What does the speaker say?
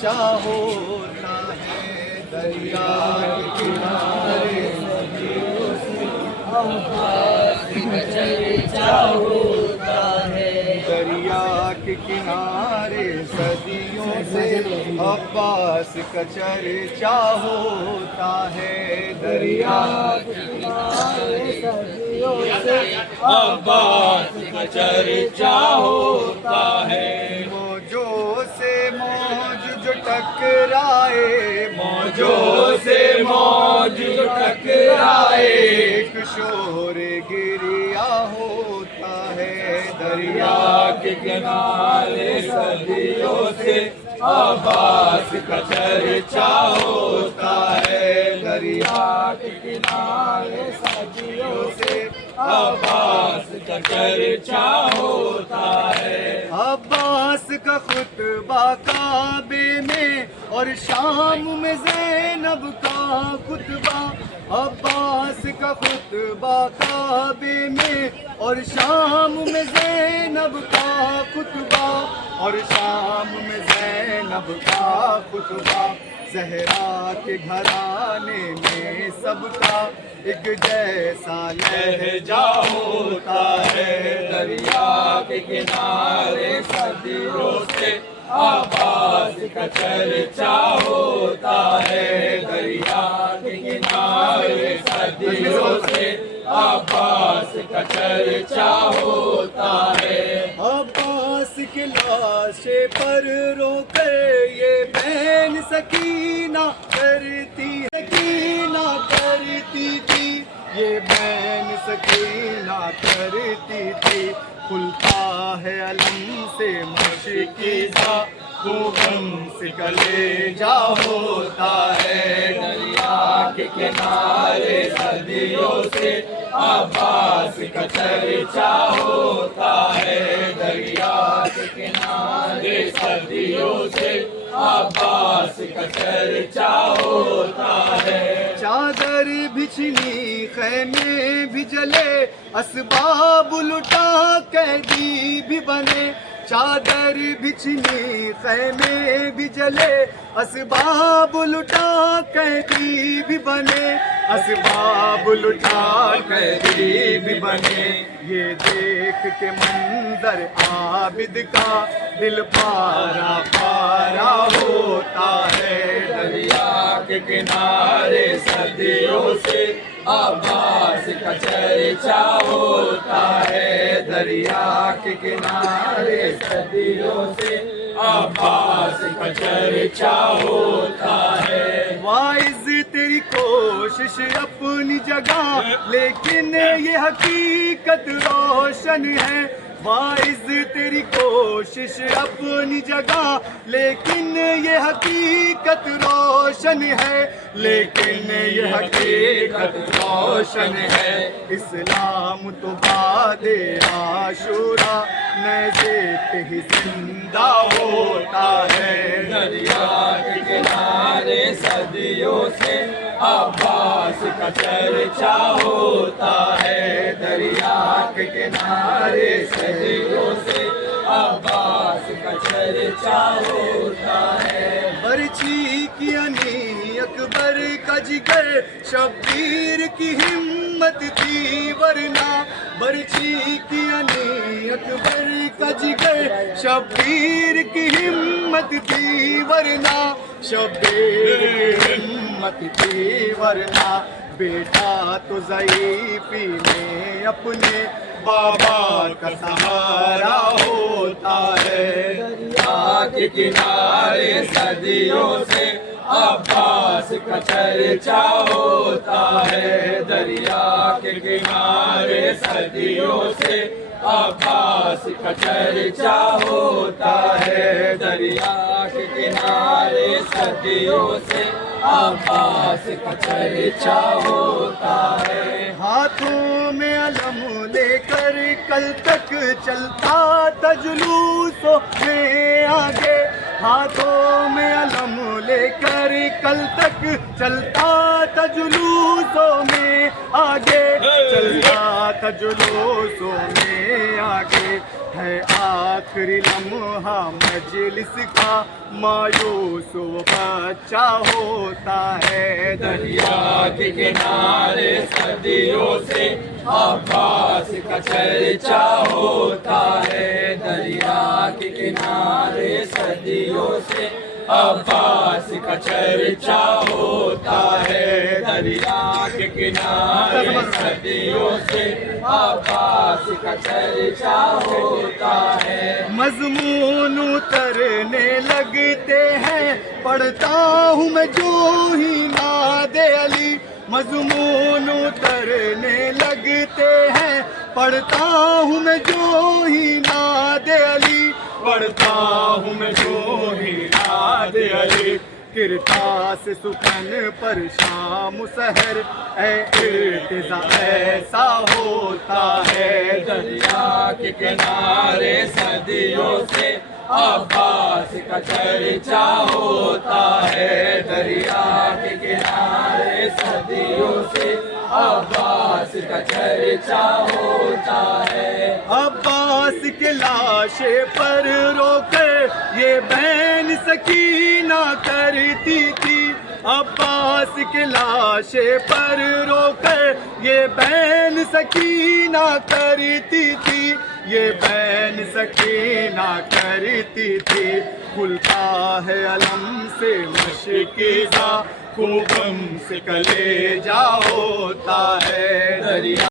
چرچا ہوتا ہے، دریا کے کنارے صدیوں سے عباس کا چرچا ہوتا ہے، دریا کے کنارے صدیوں سے عباس کا چرچا ہوتا ہے، دریا کے کنارے صدیوں سے عباس کا چرچا ہوتا ہے، موجوں سے موج جو ٹکرائے، موجوں سے موج جو ٹکرائے، ایک شور گریا ہوتا ہے، دریا کے کنارے صدیوں سے عباس کا چرچا ہوتا ہے، دریا کے کنارے صدیوں سے عباس کا چرچا ہوتا ہے، عباس کا خطبہ کعبے میں اور شام میں زینب کا خطبہ، عباس کا خطبہ کعبے میں اور شام میں زینب کا خطبہ، اور شام میں زینب کا خطبہ، زہرا کے گھرانے میں سب کا ایک جیسا لہجہ ہوتا ہے، دریا کے کنارے صدیوں سے عباس کا چرچا ہوتا ہے، دریا کے کنارے صدیوں سے عباس کا چرچا ہوتا ہے، عباس کی لاشے پر رو کر یہ بہن سکینہ کرتی تھی، یہ بہن سکینہ کرتی تھی، کھلتا ہے علم سے مشکیزہ، وہ غم سے کلیجہ ہوتا ہے، دریا کے کنارے صدیوں سے عباس کا چرچا ہوتا ہے، دریا کے کنارے صدیوں سے عباس کا چرچا ہوتا ہے، چادر بچھنی خیمے بھی جلے، اسباب لٹا قیدی بھی بنے، چادر بچھنی خیمے بھی جلے، اسباب لٹا قیدی بھی بنے، اسباب لٹا قیدی بھی بنے، یہ دیکھ کے منظر عابد کا دل پارا پارا ہوتا ہے، دریا کے کنارے صدیوں سے عباس کا چرچا ہوتا ہے، دریا کے کنارے صدیوں سے عباس کا چرچا ہوتا ہے، واعظ تیری کوشش اپنی جگہ لیکن یہ حقیقت روشن ہے، واعظ تیری کوشش اپنی جگہ لیکن یہ حقیقت روشن ہے، لیکن یہ حقیقت روشن ہے، اسلام تو بعد عاشورا نیزے پہ ہی زندہ ہوتا ہے، دریا کے کنارے صدیوں سے عباس کا چرچا ہوتا ہے، دریا کے کنارے صدیوں سے عباس کا چرچا ہوتا ہے، برچھی کی انی اکبر کا جگر شبیر کی ہمت تھی ورنہ، برچھی کی انی اکبر کا جگر شبیر کی ہمت تھی ورنہ، شبیر کی ہمت تھی ورنہ، بیٹا تو ضعیفی میں اپنے بابا کا سہارا ہوتا ہے، دریا کے کنارے صدیوں سے عباس کا چرچا ہوتا ہے، دریا کے کنارے صدیوں سے عباس کا چرچا ہوتا ہے، دریا کے کنارے صدیوں سے عباس کا چرچا ہوتا ہے، ہاتھوں میں علم لے کر کل تک چلتا تھا جلوسوں میں آگے، ہاتھوں میں علم لے کر کل تک چلتا تھا جلوسوں میں آگے، چلتا تھا جلوسوں میں آگے، ہے آخری لمحہ مجلس کا مایوس وہ بچہ ہوتا ہے دریا کے کنارے صدیوں سے عباس کا چرچا ہوتا ہے، دریا کے کنارے صدیوں سے عباس کا چرچا ہوتا ہے، دریا کے کنارے صدیوں سے عباس کا چرچا ہوتا ہے۔ مضمون اترنے لگتے ہیں پڑھتا ہوں میں جو ہی ناد علی، مضمون اترنے لگتے ہیں پڑھتا ہوں میں جو ہی ناد علی، پڑھتا ہوں میں جو ہی ناد علی، کرتاس سخن پر شام سحر اے ارتضا ایسا ہوتا ہے، دریا کے کنارے صدیوں سے عباس کا چرچا ہوتا ہے، دریا کے کنارے صدیوں سے عباس کا چرچا ہوتا ہے۔ عباس کے لاشے پر رو کر یہ بہن سکینہ کرتی تھی، عباس کے لاشے پر رو کر یہ بہن سکینہ کرتی تھی، یہ بہن سکینہ کرتی تھی، کھلتا ہے علم سے مشکیزہ خوبم سے کلیجہ ہوتا ہے، دریا